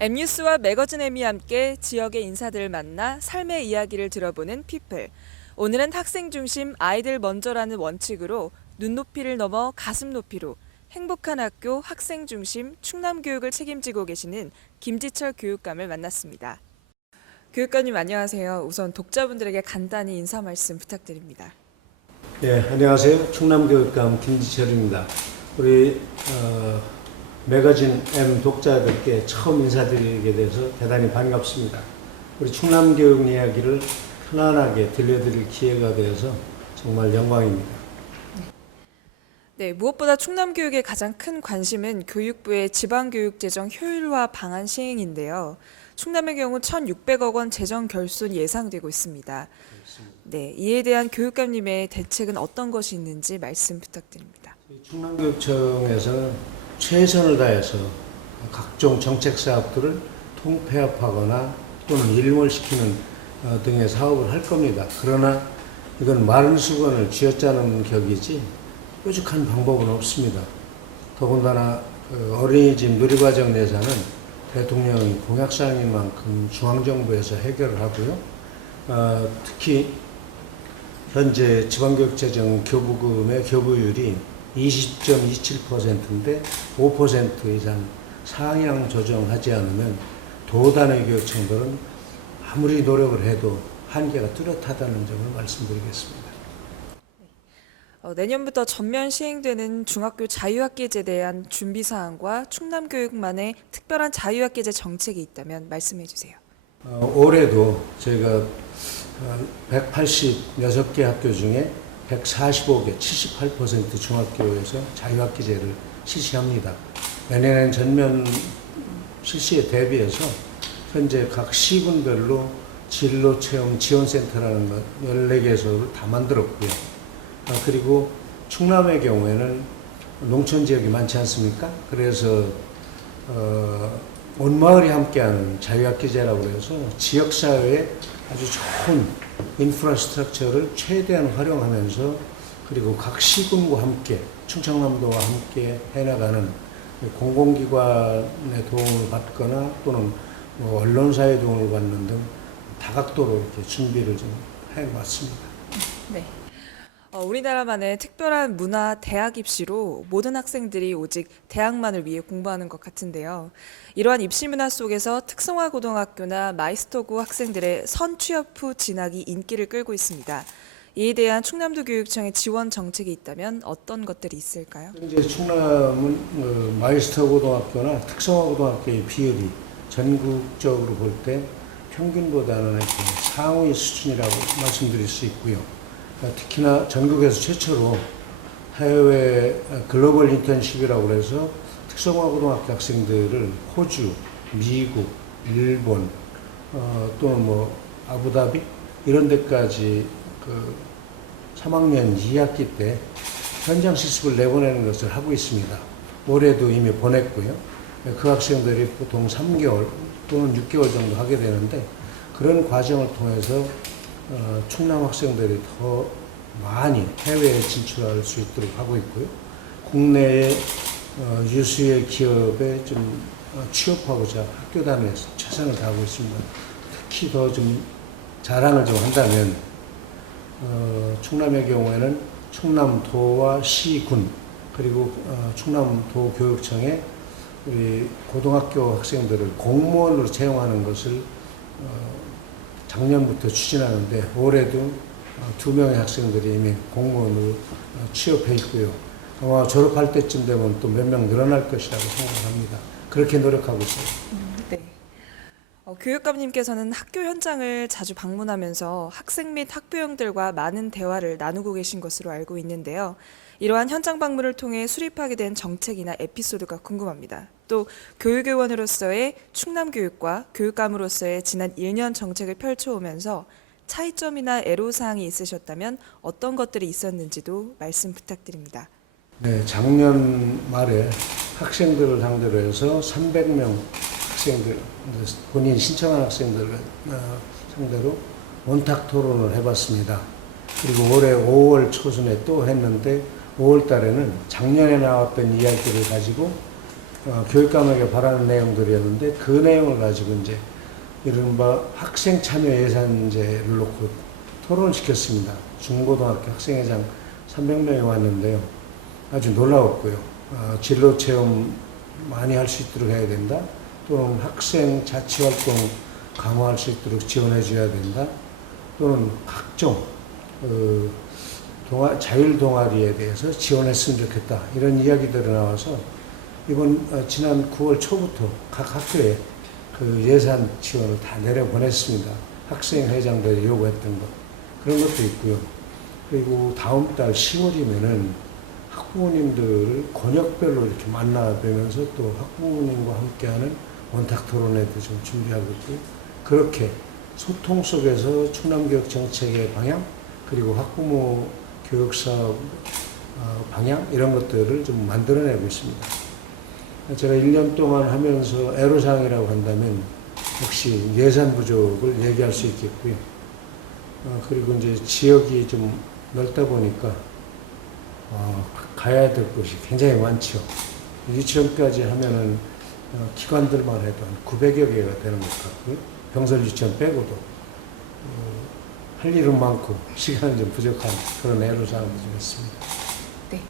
M뉴스와 매거진 M이 함께 지역의 인사들을 만나 삶의 이야기를 들어보는 피플. 오늘은 학생 중심 아이들 먼저라는 원칙으로 눈높이를 넘어 가슴 높이로 행복한 학교 학생 중심 충남 교육을 책임지고 계시는 김지철 교육감을 만났습니다. 교육감님 안녕하세요. 우선 독자분들에게 간단히 인사 말씀 부탁드립니다. 네, 안녕하세요. 충남교육감 김지철입니다. 우리 매거진 M 독자들께 처음 인사드리게 돼서 대단히 반갑습니다. 우리 충남교육 이야기를 편안하게 들려드릴 기회가 되어서 정말 영광입니다. 네, 무엇보다 충남교육의 가장 큰 관심은 교육부의 지방교육재정 효율화 방안 시행인데요. 충남의 경우 1,600억 원 재정 결손 예상되고 있습니다. 네, 이에 대한 교육감님의 대책은 어떤 것이 있는지 말씀 부탁드립니다. 충남교육청에서는 최선을 다해서 각종 정책 사업들을 통폐합하거나 또는 일몰시키는 등의 사업을 할 겁니다. 그러나 이건 마른 수건을 쥐어짜는 격이지 뾰족한 방법은 없습니다. 더군다나 어린이집 누리과정 예산은 대통령이 공약사항인 만큼 중앙정부에서 해결을 하고요. 특히 현재 지방교육재정 교부금의 교부율이 20.27%인데 5% 이상 상향 조정하지 않으면 도단의 교육청들은 아무리 노력을 해도 한계가 뚜렷하다는 점을 말씀드리겠습니다. 내년부터 전면 시행되는 중학교 자유학기제에 대한 준비사항과 충남교육만의 특별한 자유학기제 정책이 있다면 말씀해 주세요. 올해도 저희가 186개 학교 중에 145개, 78% 중학교에서 자유학기제를 실시합니다. 내년엔 전면 실시에 대비해서 현재 각 시군별로 진로체험 지원센터라는 것 14개소를 다 만들었고요. 그리고 충남의 경우에는 농촌 지역이 많지 않습니까? 그래서 온 마을이 함께하는 자유학기제라고 해서 지역사회에 아주 좋은 인프라스트럭처를 최대한 활용하면서 그리고 각 시군과 함께 충청남도와 함께 해나가는 공공기관의 도움을 받거나 또는 언론사의 도움을 받는 등 다각도로 이렇게 준비를 좀 해왔습니다. 네. 우리나라만의 특별한 문화 대학 입시로 모든 학생들이 오직 대학만을 위해 공부하는 것 같은데요. 이러한 입시 문화 속에서 특성화 고등학교나 마이스터고 학생들의 선취업 후 진학이 인기를 끌고 있습니다. 이에 대한 충남도 교육청의 지원 정책이 있다면 어떤 것들이 있을까요? 현재 충남은 마이스터 고등학교나 특성화 고등학교의 비율이 전국적으로 볼 때 평균보다는 이렇게 상위 수준이라고 말씀드릴 수 있고요. 특히나 전국에서 최초로 해외 글로벌 인턴십이라고 해서 특성화 고등학교 학생들을 호주, 미국, 일본, 또는 아부다비 이런 데까지 3학년 2학기 때 현장 실습을 내보내는 것을 하고 있습니다. 올해도 이미 보냈고요. 그 학생들이 보통 3개월 또는 6개월 정도 하게 되는데 그런 과정을 통해서 충남 학생들이 더 많이 해외에 진출할 수 있도록 하고 있고요. 국내의 유수의 기업에 좀 취업하고자 학교 단위에서 최선을 다하고 있습니다. 특히 더 좀 자랑을 좀 한다면 충남의 경우에는 충남도와 시군 그리고 충남도 교육청에 우리 고등학교 학생들을 공무원으로 채용하는 것을 작년부터 추진하는데 올해도 2명의 학생들이 이미 공무원으로 취업해 있고요. 아마 졸업할 때쯤 되면 또 몇 명 늘어날 것이라고 생각합니다. 그렇게 노력하고 있어요. 네. 교육감님께서는 학교 현장을 자주 방문하면서 학생 및 학부형들과 많은 대화를 나누고 계신 것으로 알고 있는데요. 이러한 현장 방문을 통해 수립하게 된 정책이나 에피소드가 궁금합니다. 또 교육의원으로서의 충남교육과 교육감으로서의 지난 1년 정책을 펼쳐오면서 차이점이나 애로사항이 있으셨다면 어떤 것들이 있었는지도 말씀 부탁드립니다. 네, 작년 말에 학생들을 상대로 해서 300명 학생들, 본인 신청한 학생들을 상대로 원탁 토론을 해봤습니다. 그리고 올해 5월 초순에 또 했는데 5월 달에는 작년에 나왔던 이야기를 가지고 교육감에게 바라는 내용들이었는데 그 내용을 가지고 이제 이른바 학생 참여 예산제를 놓고 토론을 시켰습니다. 중고등학교 학생회장 300명이 왔는데요. 아주 놀라웠고요. 진로 체험 많이 할 수 있도록 해야 된다. 또는 학생 자치활동 강화할 수 있도록 지원해 줘야 된다. 또는 각종 자율 동아리에 대해서 지원했으면 좋겠다. 이런 이야기들이 나와서 지난 9월 초부터 각 학교에 그 예산 지원을 다 내려보냈습니다. 학생회장들이 요구했던 것. 그런 것도 있고요. 그리고 다음 달 10월이면은 학부모님들을 권역별로 이렇게 만나뵈면서 또 학부모님과 함께하는 원탁 토론회도 좀 준비하고 있고요. 그렇게 소통 속에서 충남교육 정책의 방향, 그리고 학부모 교육사업 방향, 이런 것들을 좀 만들어내고 있습니다. 제가 1년 동안 하면서 애로사항이라고 한다면 역시 예산 부족을 얘기할 수 있겠고요. 그리고 이제 지역이 좀 넓다 보니까 가야 될 곳이 굉장히 많죠. 유치원까지 하면은 기관들만 해도 한 900여 개가 되는 것 같고요. 병설 유치원 빼고도 할 일은 많고 시간은 좀 부족한 그런 애로사항도 좀 있습니다. 네.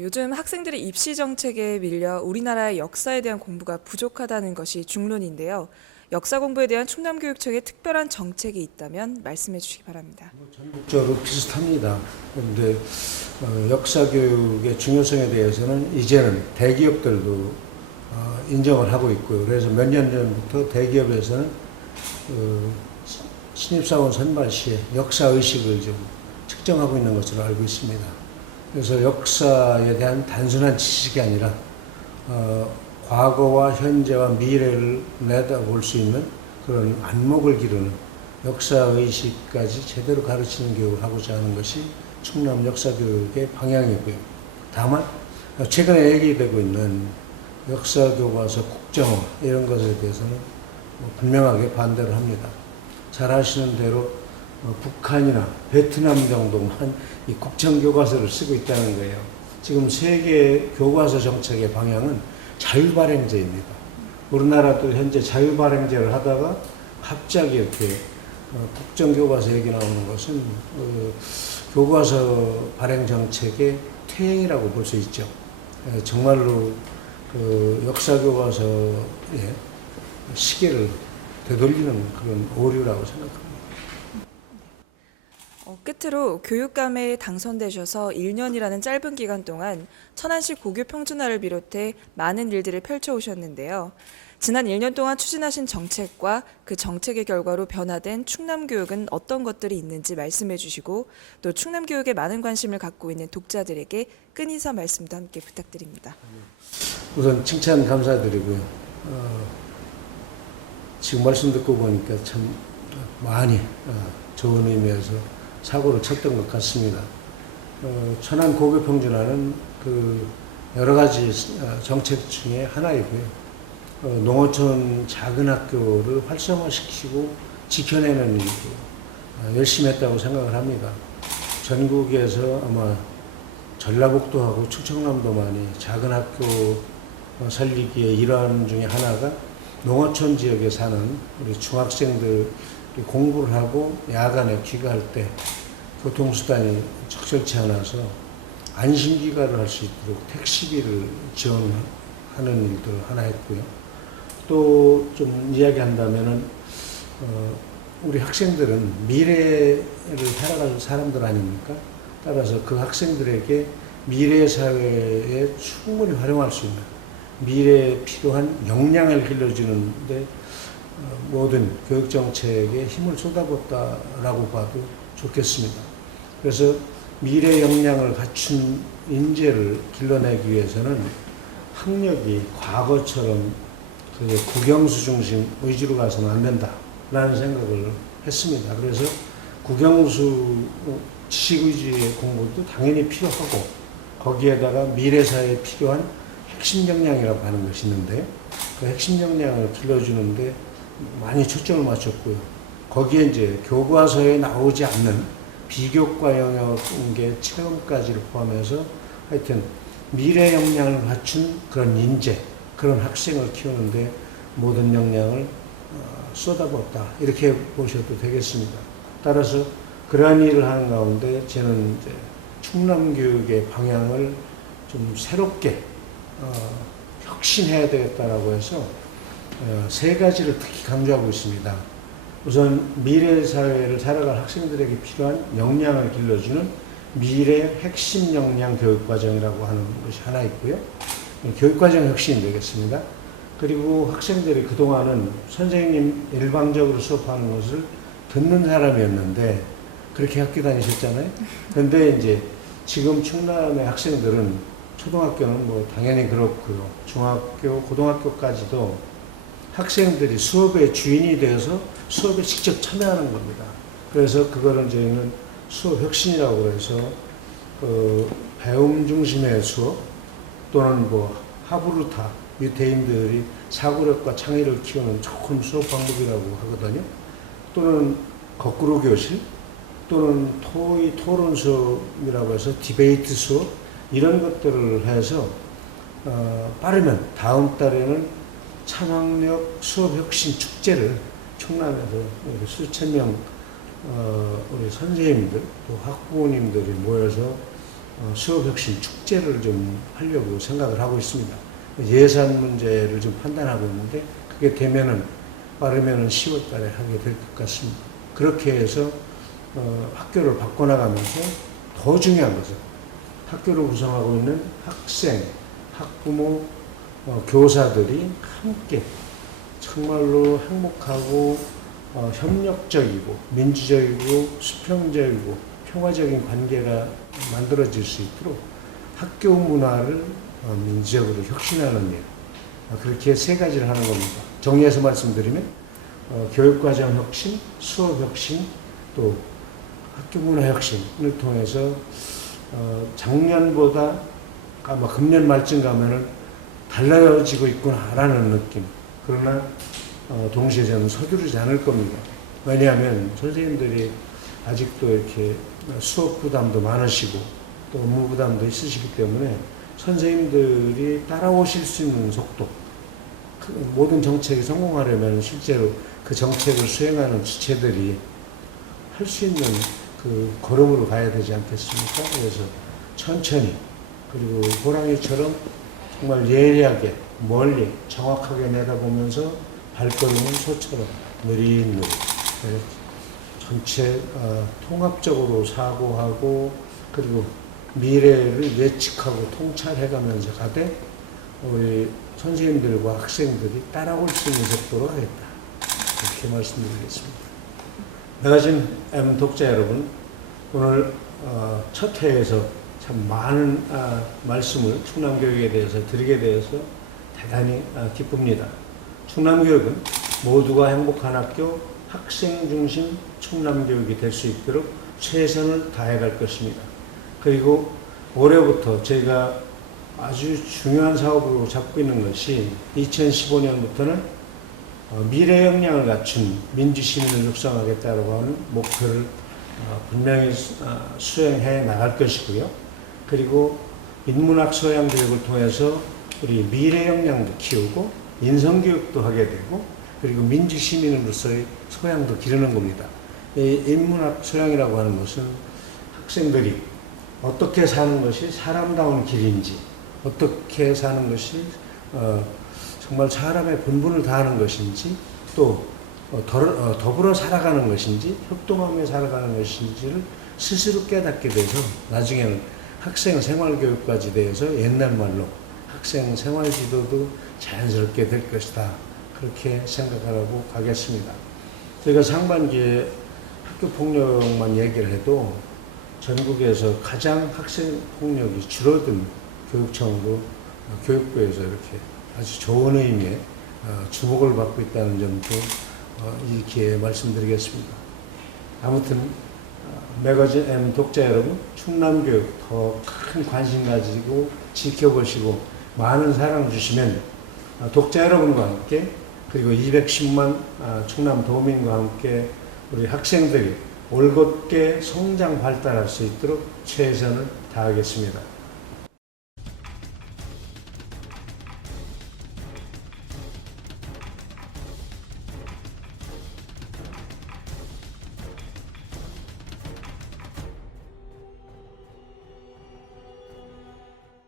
요즘 학생들의 입시 정책에 밀려 우리나라의 역사에 대한 공부가 부족하다는 것이 중론인데요. 역사 공부에 대한 충남교육청의 특별한 정책이 있다면 말씀해 주시기 바랍니다. 전국적으로 비슷합니다. 그런데 역사 교육의 중요성에 대해서는 이제는 대기업들도 인정을 하고 있고요. 그래서 몇 년 전부터 대기업에서는 신입사원 선발 시에 역사 의식을 좀 측정하고 있는 것으로 알고 있습니다. 그래서 역사에 대한 단순한 지식이 아니라 과거와 현재와 미래를 내다볼 수 있는 그런 안목을 기르는 역사의식까지 제대로 가르치는 교육을 하고자 하는 것이 충남 역사교육의 방향이고요. 다만 최근에 얘기되고 있는 역사교과서 국정화 이런 것에 대해서는 분명하게 반대를 합니다. 잘 아시는 대로 북한이나 베트남 정도만 이 국정교과서를 쓰고 있다는 거예요. 지금 세계 교과서 정책의 방향은 자유발행제입니다. 우리나라도 현재 자유발행제를 하다가 갑자기 이렇게 국정교과서 얘기 나오는 것은 교과서 발행 정책의 퇴행이라고 볼 수 있죠. 정말로 역사교과서의 시계를 되돌리는 그런 오류라고 생각합니다. 끝으로 교육감에 당선되셔서 1년이라는 짧은 기간 동안 천안시 고교 평준화를 비롯해 많은 일들을 펼쳐오셨는데요. 지난 1년 동안 추진하신 정책과 그 정책의 결과로 변화된 충남교육은 어떤 것들이 있는지 말씀해 주시고 또 충남교육에 많은 관심을 갖고 있는 독자들에게 끈인사 말씀도 함께 부탁드립니다. 우선 칭찬 감사드리고요. 지금 말씀 듣고 보니까 참 많이 좋은 의미에서 사고를 쳤던 것 같습니다. 천안 고교 평준화는 그 여러 가지 정책 중에 하나이고요. 농어촌 작은 학교를 활성화시키고 지켜내는 일도 열심히 했다고 생각을 합니다. 전국에서 아마 전라북도하고 충청남도만이 작은 학교 살리기의 일환 중에 하나가 농어촌 지역에 사는 우리 중학생들이 공부를 하고 야간에 귀가할 때 교통수단이 적절치 않아서 안심귀가를 할 수 있도록 택시비를 지원하는 일들을 하나 했고요. 또 좀 이야기한다면은 우리 학생들은 미래를 살아갈 사람들 아닙니까? 따라서 그 학생들에게 미래 사회에 충분히 활용할 수 있는 미래에 필요한 역량을 길러주는데 모든 교육정책에 힘을 쏟아붓다라고 봐도 좋겠습니다. 그래서 미래 역량을 갖춘 인재를 길러내기 위해서는 학력이 과거처럼 국영수 중심 위주로 가서는 안 된다라는 생각을 했습니다. 그래서 국영수 지식 위주의 공부도 당연히 필요하고 거기에다가 미래 사회에 필요한 핵심 역량이라고 하는 것이 있는데 그 핵심 역량을 길러주는데 많이 초점을 맞췄고요. 거기에 이제 교과서에 나오지 않는 비교과 영역의 체험까지를 포함해서 하여튼 미래 역량을 갖춘 그런 인재, 그런 학생을 키우는데 모든 역량을 쏟아붓다 이렇게 보셔도 되겠습니다. 따라서 그러한 일을 하는 가운데 저는 이제 충남교육의 방향을 좀 새롭게 혁신해야 되겠다라고 해서 세 가지를 특히 강조하고 있습니다. 우선 미래 사회를 살아갈 학생들에게 필요한 역량을 길러주는 미래 핵심 역량 교육과정이라고 하는 것이 하나 있고요. 교육과정 혁신이 되겠습니다. 그리고 학생들이 그동안은 선생님 일방적으로 수업하는 것을 듣는 사람이었는데 그렇게 학교 다니셨잖아요. 그런데 이제 지금 충남의 학생들은 초등학교는 뭐 당연히 그렇고요. 중학교, 고등학교까지도 학생들이 수업의 주인이 되어서 수업에 직접 참여하는 겁니다. 그래서 그거를 저희는 수업 혁신이라고 해서 배움 중심의 수업 또는 뭐 하부루타 유태인들이 사고력과 창의를 키우는 좋은 수업 방법이라고 하거든요. 또는 거꾸로 교실 또는 토론 수업이라고 해서 디베이트 수업 이런 것들을 해서 빠르면 다음 달에는 창학력 수업 혁신 축제를 충남에서 수천 명 우리 선생님들 또 학부모님들이 모여서 수업 혁신 축제를 좀 하려고 생각을 하고 있습니다. 예산 문제를 좀 판단하고 있는데 그게 되면은 빠르면은 10월 달에 하게 될 것 같습니다. 그렇게 해서 학교를 바꿔나가면서 더 중요한 것은 학교를 구성하고 있는 학생, 학부모, 교사들이 함께 정말로 행복하고 협력적이고 민주적이고 수평적이고 평화적인 관계가 만들어질 수 있도록 학교 문화를 민주적으로 혁신하는 일 그렇게 세 가지를 하는 겁니다. 정리해서 말씀드리면 교육과정 혁신, 수업 혁신, 또 학교 문화 혁신을 통해서 작년보다 아마 금년 말쯤 가면은 달라지고 있구나라는 느낌. 그러나 동시에 저는 서두르지 않을 겁니다. 왜냐하면 선생님들이 아직도 이렇게 수업 부담도 많으시고 또 업무 부담도 있으시기 때문에 선생님들이 따라오실 수 있는 속도, 모든 정책이 성공하려면 실제로 그 정책을 수행하는 주체들이 할 수 있는 그 걸음으로 가야 되지 않겠습니까? 그래서 천천히 그리고 호랑이처럼 정말 예리하게 멀리 정확하게 내다보면서 발걸음은 소처럼 느릿느릿 전체 통합적으로 사고하고 그리고 미래를 예측하고 통찰해가면서 가되 우리 선생님들과 학생들이 따라올 수 있는 속도로 하겠다. 이렇게 말씀드리겠습니다. 매거진 M 독자 여러분, 오늘 첫 회에서 참 많은 말씀을 충남교육에 대해서 드리게 되어서 대단히 기쁩니다. 충남교육은 모두가 행복한 학교, 학생 중심 충남교육이 될 수 있도록 최선을 다해갈 것입니다. 그리고 올해부터 저희가 아주 중요한 사업으로 잡고 있는 것이 2015년부터는 미래 역량을 갖춘 민주시민을 육성하겠다고 하는 목표를 분명히 수행해 나갈 것이고요. 그리고 인문학 소양 교육을 통해서 우리 미래 역량도 키우고 인성교육도 하게 되고 그리고 민주시민으로서의 소양도 기르는 겁니다. 이 인문학 소양이라고 하는 것은 학생들이 어떻게 사는 것이 사람다운 길인지 어떻게 사는 것이 정말 사람의 본분을 다하는 것인지 또 더불어 살아가는 것인지 협동하며 살아가는 것인지를 스스로 깨닫게 돼서 나중에는 학생 생활교육까지 대해서 옛날 말로 학생 생활지도도 자연스럽게 될 것이다. 그렇게 생각하라고 가겠습니다. 저희가 상반기에 학교폭력만 얘기를 해도 전국에서 가장 학생폭력이 줄어든 교육청으로 교육부에서 이렇게 아주 좋은 의미의 주목을 받고 있다는 점도 이 기회에 말씀드리겠습니다. 아무튼 매거진 M 독자 여러분, 충남교육 더 큰 관심 가지고 지켜보시고 많은 사랑 주시면 독자 여러분과 함께 그리고 210만 충남 도민과 함께 우리 학생들이 올곧게 성장 발달할 수 있도록 최선을 다하겠습니다.